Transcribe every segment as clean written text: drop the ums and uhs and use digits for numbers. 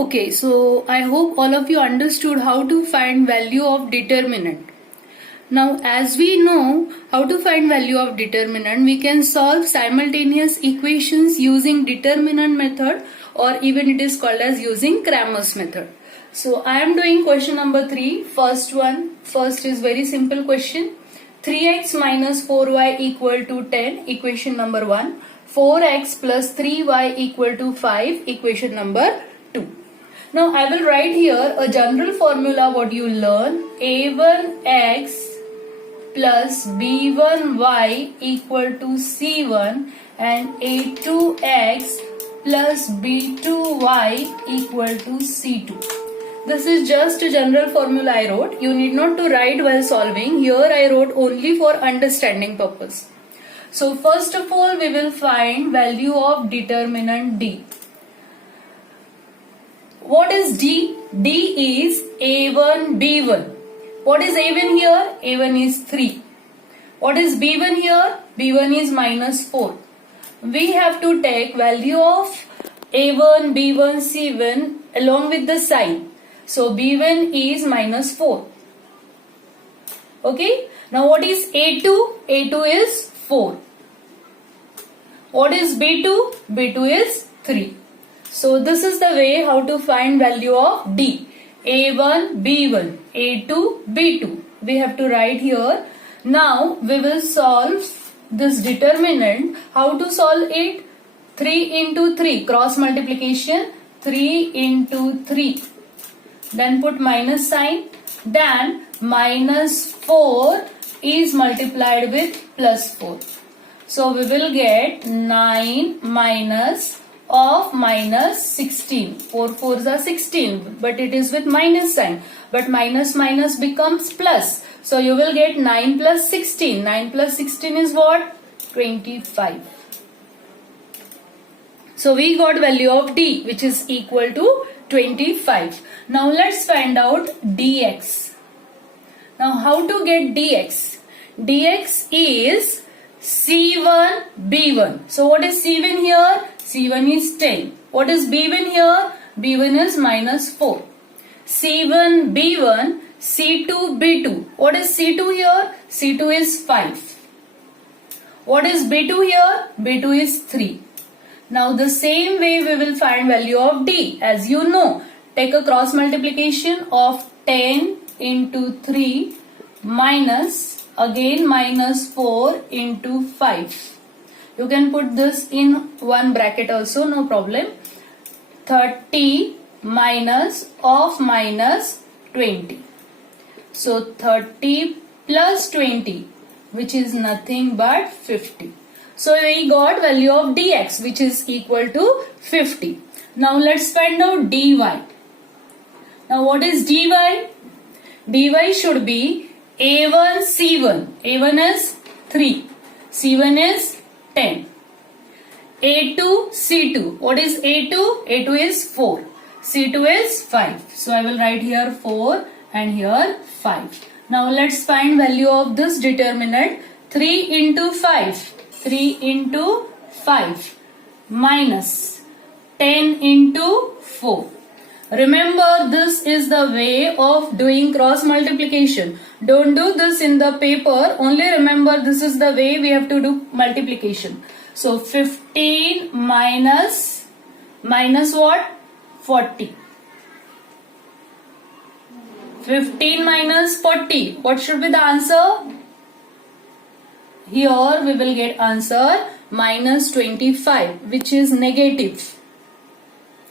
Okay, so I hope all of you understood how to find value of determinant. Now, as we know how to find value of determinant, we can solve simultaneous equations using determinant method, or even it is called as using Cramer's method. So, I am doing question number 3. First is very simple question. 3x minus 4y equal to 10, equation number 1. 4x plus 3y equal to 5, equation number 2. Now I will write here a general formula what you learn. A1x plus b1y equal to c1 and a2x plus b2y equal to c2. This is just a general formula I wrote. You need not to write while solving. Here I wrote only for understanding purpose. So first of all we will find value of determinant D. What is D? D is A1, B1. What is A1 here? A1 is 3. What is B1 here? B1 is minus 4. We have to take value of A1, B1, C1 along with the sign. So B1 is minus 4. Okay. Now what is A2? A2 is 4. What is B2? B2 is 3. So this is the way how to find value of D. A1, B1, A2, B2. We have to write here. Now we will solve this determinant. How to solve it? 3 into 3. Cross multiplication. 3 into 3. Then put minus sign. Then minus 4 is multiplied with plus 4. So we will get 9 minus of minus 16. 4 4s are 16, but it is with minus sign. But minus minus becomes plus. So you will get 9 plus 16. 9 plus 16 is what? 25. So we got value of D, which is equal to 25. Now let's find out dx. Now how to get dx? Dx is C1 B1. So what is C1 here? C1 is 10. What is B1 here? B1 is minus 4. C1 B1, C2 B2. What is C2 here? C2 is 5. What is B2 here? B2 is 3. Now the same way we will find value of D. As you know, take a cross multiplication of 10 into 3 minus again minus 4 into 5. You can put this in one bracket also, no problem. 30 minus of minus 20. So 30 plus 20, which is nothing but 50. So we got value of dx, which is equal to 50. Now let's find out dy. Now what is dy? Dy should be A1 C1. A1 is 3. C1 is 10. A2 C2. What is A2? A2 is 4. C2 is 5. So I will write here 4 and here 5. Now let's find value of this determinant. 3 into 5. 3 into 5 minus 10 into 4. Remember, this is the way of doing cross multiplication. Don't do this in the paper. Only remember, this is the way we have to do multiplication. So 15 minus what? 40. 15 minus 40. What should be the answer? Here we will get answer minus 25, which is negative.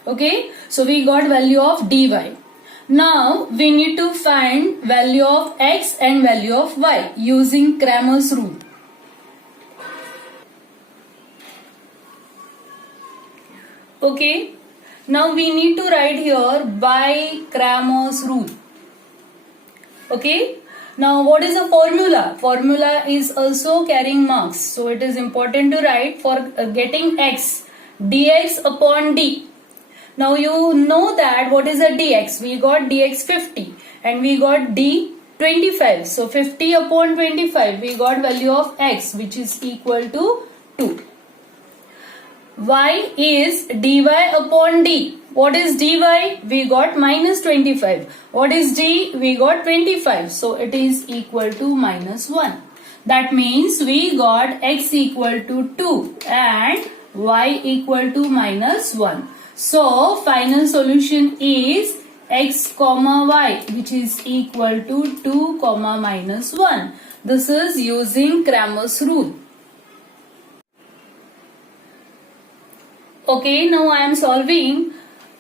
Okay, so we got value of dy. Now we need to find value of x and value of y using Cramer's rule. Okay, now we need to write here by Cramer's rule. Okay, now what is a formula? Formula is also carrying marks. So it is important to write for getting x, dx upon d. Now you know that what is a dx? We got dx 50 and we got d 25. So 50 upon 25 we got value of x, which is equal to 2. y is dy upon d. What is dy? We got minus 25. What is d? We got 25. So it is equal to minus 1. That means we got x equal to 2 and y equal to minus 1. So final solution is x comma y, which is equal to 2 comma minus 1. This is using Cramer's rule. Okay, now I am solving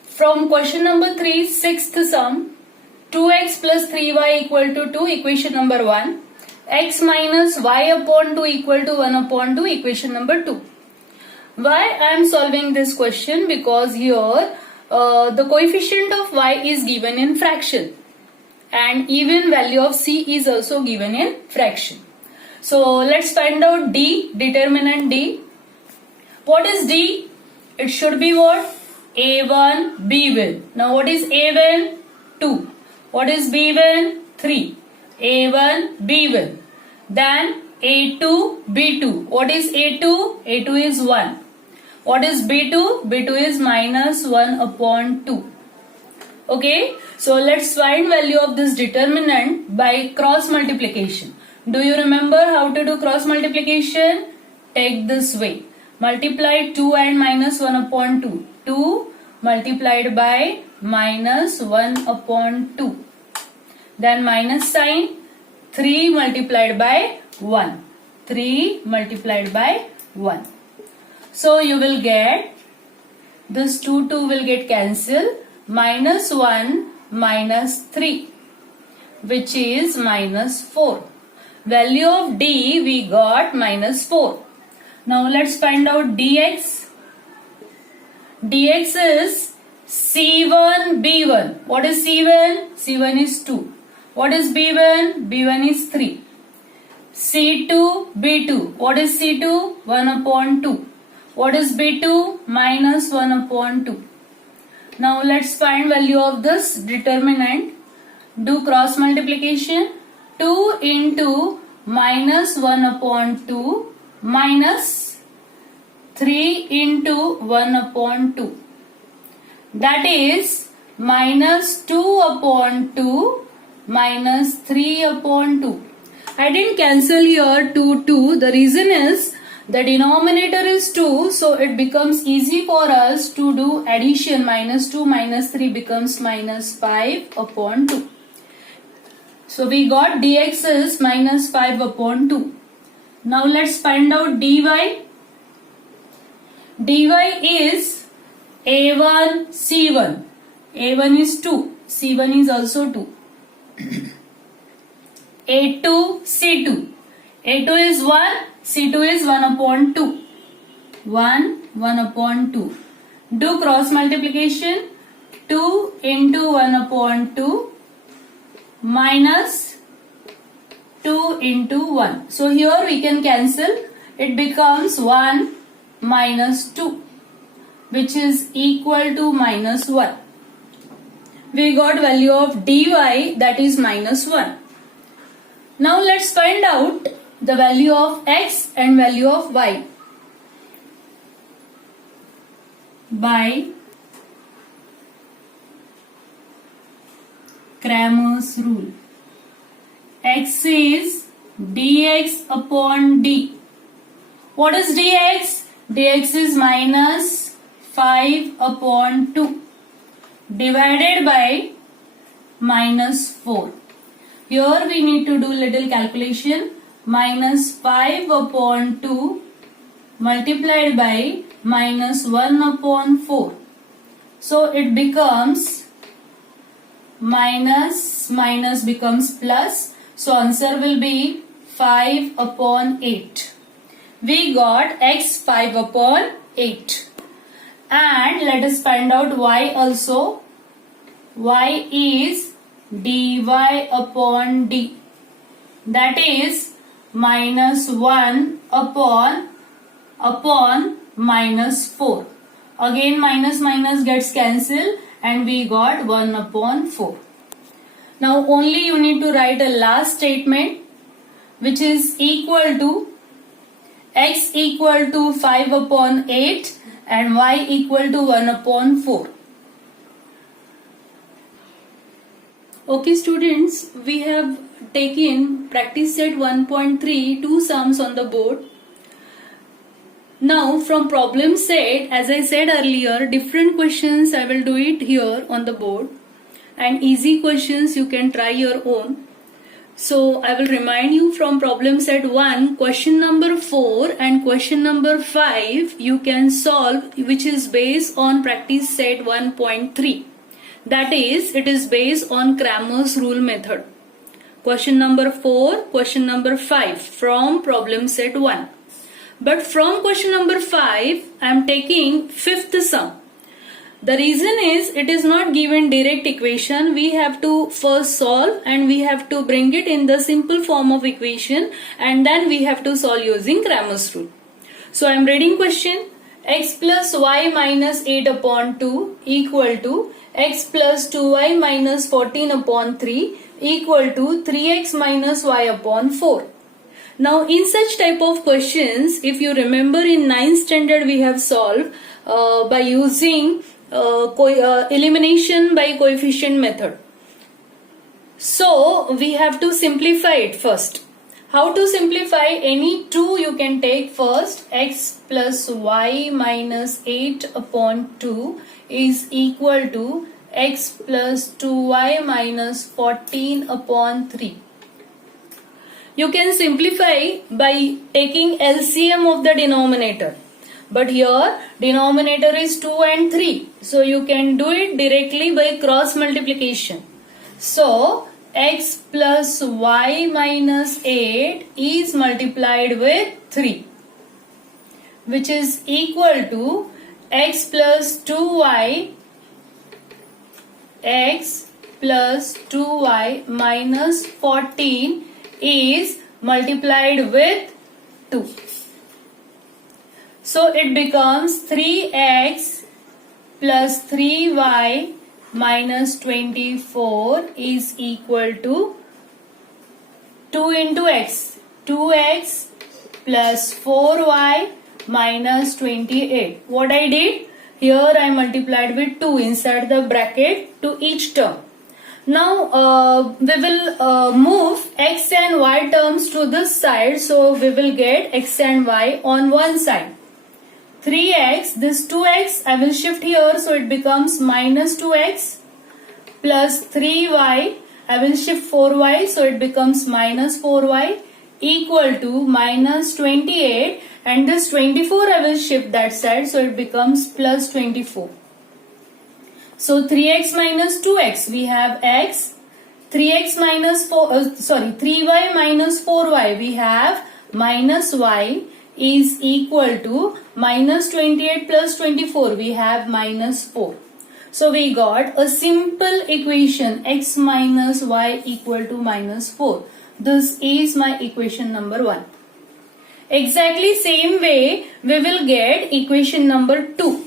from question number 3, sixth sum. 2x plus 3y equal to 2, equation number 1. X minus y upon 2 equal to 1 upon 2, equation number 2. Why I am solving this question? Because here the coefficient of y is given in fraction and even value of c is also given in fraction. So let's find out d, determinant d. What is d? It should be what? A1, B1. Now what is A1? 2. What is B1? 3. A1, B1. Then A2, B2. What is A2? A2 is 1. What is B2? B2 is minus 1 upon 2. Okay. So let's find value of this determinant by cross multiplication. Do you remember how to do cross multiplication? Take this way. Multiply 2 and minus 1 upon 2. 2 multiplied by minus 1 upon 2. Then minus sign. 3 multiplied by 1. 3 multiplied by 1. So you will get this 2 will get cancelled. Minus 1 minus 3, which is minus 4. Value of d we got minus 4. Now let's find out dx. Dx is c1 b1. What is c1? C1 is 2. What is b1? b1 is 3. c2 b2. What is c2? 1 upon 2. What is b2? Minus 1 upon 2. Now let's find value of this determinant. Do cross multiplication. 2 into minus 1 upon 2 minus 3 into 1 upon 2. That is minus 2 upon 2 minus 3 upon 2. I didn't cancel here 2. The reason is the denominator is 2, so it becomes easy for us to do addition. Minus 2 minus 3 becomes minus 5 upon 2. So we got dx is minus 5 upon 2. Now let's find out dy. Dy is a1 c1. a1 is 2. c1 is also 2. a2 c2. a2 is 1. c2 is 1 upon 2. 1 upon 2. Do cross multiplication. 2 into 1 upon 2 minus 2 into 1. So here we can cancel. It becomes 1 minus 2, which is equal to minus 1. We got value of dy, that is minus 1. Now let's find out the value of x and value of y by Cramer's rule. X is dx upon d. What is dx? Dx is minus 5 upon 2 divided by minus 4. Here we need to do little calculation. Minus 5 upon 2 multiplied by minus 1 upon 4. So it becomes minus becomes plus. So answer will be 5 upon 8. We got x 5 upon 8. And let us find out y also. Y is dy upon d. That is minus 1 upon minus 4. Again minus gets cancelled and we got 1 upon 4. Now only you need to write a last statement which is equal to x equal to 5 upon 8 and y equal to 1 upon 4. Okay students, we have taken practice set 1.3 two sums on the board. Now from problem set, as I said earlier, different questions I will do it here on the board, and easy questions you can try your own. So I will remind you from problem set 1, question number 4 and question number 5 you can solve, which is based on practice set 1.3. That is, it is based on Cramer's rule method. Question number 4, question number 5 from problem set 1. But from question number 5, I am taking fifth sum. The reason is it is not given direct equation. We have to first solve and we have to bring it in the simple form of equation, and then we have to solve using Cramer's rule. So I am reading question. X plus y minus 8 upon 2 equal to x plus 2y minus 14 upon 3 equal to 3x minus y upon 4. Now in such type of questions, if you remember in 9th standard we have solved by using elimination by coefficient method. So we have to simplify it first. How to simplify? Any two you can take first. X plus y minus 8 upon 2 is equal to x plus 2y minus 14 upon 3. You can simplify by taking LCM of the denominator. But here denominator is 2 and 3. So you can do it directly by cross multiplication. So x plus y minus 8 is multiplied with 3, which is equal to x plus 2y, x plus 2y minus 14 is multiplied with 2. So it becomes 3x plus 3y minus 24 is equal to 2 into x, 2x plus 4y minus 28. What I did? Here I multiplied with 2 inside the bracket to each term. Now we will move x and y terms to this side. So we will get x and y on one side. 3x, this 2x I will shift here, so it becomes minus 2x plus 3y, I will shift 4y, so it becomes minus 4y equal to minus 28, and this 24 I will shift that side, so it becomes plus 24. So 3x minus 2x, we have x, 3x minus 3y minus 4y, we have minus y is equal to minus 28 plus 24, we have minus 4. So we got a simple equation, x minus y equal to minus 4. This is my equation number 1. Exactly same way we will get equation number 2.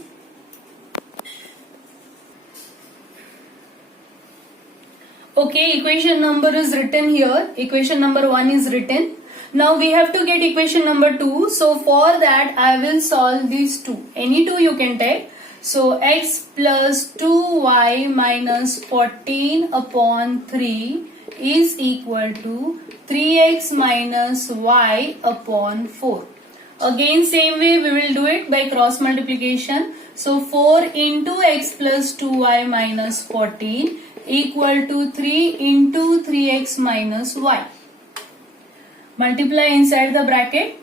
Okay, equation number is written here. Equation number 1 is written. Now we have to get equation number 2. So for that I will solve these two. Any two you can take. So x plus 2y minus 14 upon 3 is equal to 3x minus y upon 4. Again same way we will do it by cross multiplication. So 4 into x plus 2y minus 14 equal to 3 into 3x minus y. Multiply inside the bracket.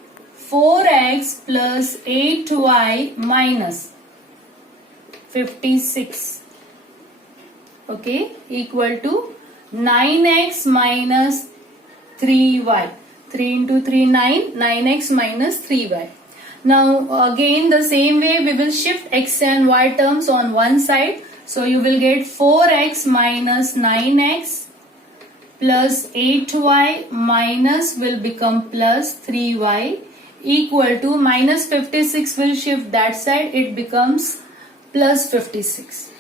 4x plus 8y minus 56, okay, equal to 9x minus 3y. 3 into 3, 9, 9x minus 3y. Now again the same way we will shift x and y terms on one side. So you will get 4x minus 9x plus 8y minus will become plus 3y equal to minus 56 will shift that side, it becomes plus 56.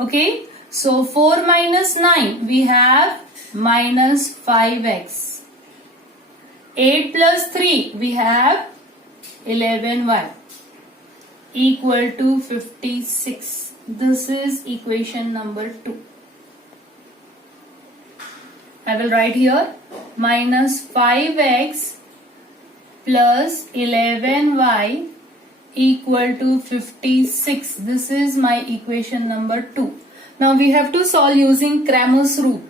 Okay, so 4 minus 9 we have minus 5x. 8 plus 3 we have 11y. equal to 56. This is equation number 2. I will write here minus 5x plus 11y equal to 56. This is my equation number 2. Now we have to solve using Cramer's rule.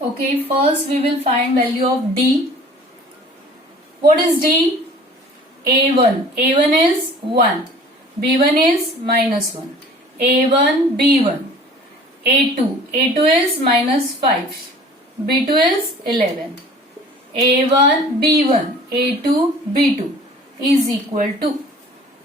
Okay, first we will find value of d. What is d? a1. a1 is 1. b1 is minus 1. a1, b1. a2 is minus 5. b2 is 11. a1, b1, a2, b2 is equal to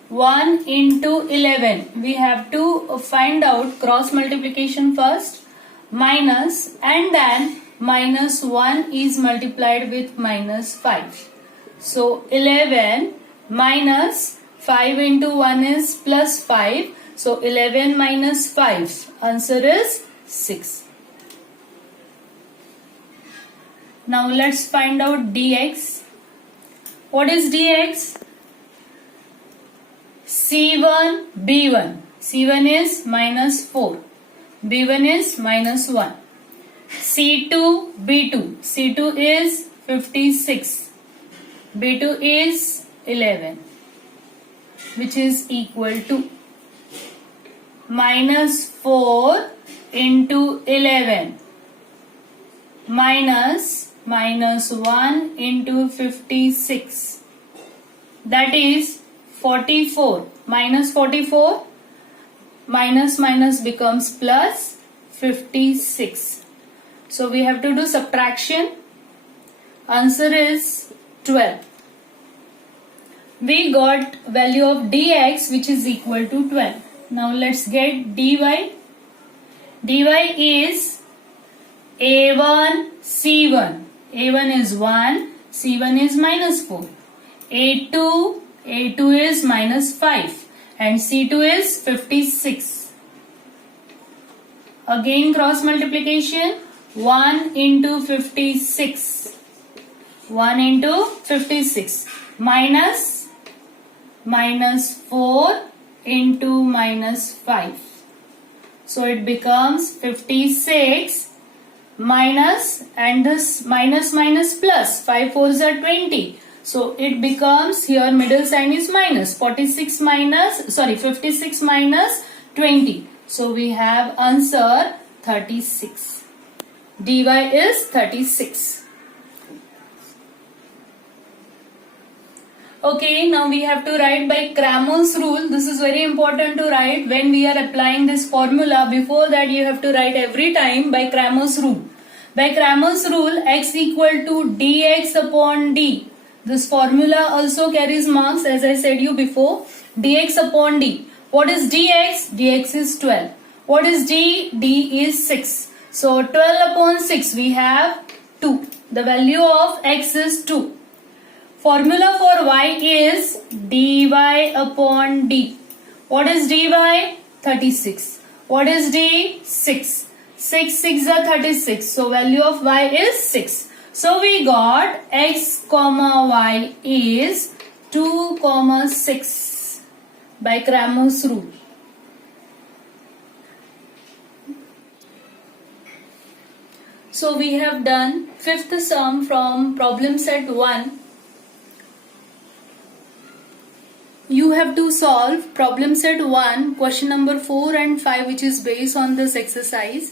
1 into 11. We have to find out cross multiplication first. Minus and then minus 1 is multiplied with minus 5. So 11 minus 5 into 1 is plus 5. So 11 minus 5. Answer is 6. Now let's find out dx. What is dx? C1, B1. C1 is minus 4. B1 is minus 1. C2, B2. C2 is 56. B2 is 11. Which is equal to minus 4 into 11 minus 1 into 56. That is 44. Minus 44. Minus becomes plus 56. So we have to do subtraction. Answer is 12. We got value of dx which is equal to 12. Now let's get dy. dy is a1 c1. a1 is 1. c1 is minus 4. a2 is minus 5. And C2 is 56. Again cross multiplication. 1 into 56. 1 into 56. Minus 4 into minus 5. So it becomes 56 minus, and this minus plus. 5 4s are 20. So it becomes, here middle sign is minus. 56 minus 20. So we have answer 36. dy is 36. Okay, now we have to write by Cramer's rule. This is very important to write when we are applying this formula. Before that you have to write every time by Cramer's rule. By Cramer's rule, x equal to dx upon d. This formula also carries marks, as I said you before. Dx upon d. What is dx? Dx is 12. What is d? d is 6. So 12 upon 6 we have 2. The value of x is 2. Formula for y is dy upon d. What is dy? 36. What is d? 6. 6 6 are 36. So value of y is 6. So we got x comma y is 2 comma 6 by Cramer's rule. So we have done fifth sum from problem set 1. You have to solve problem set 1, question number 4 and 5, which is based on this exercise.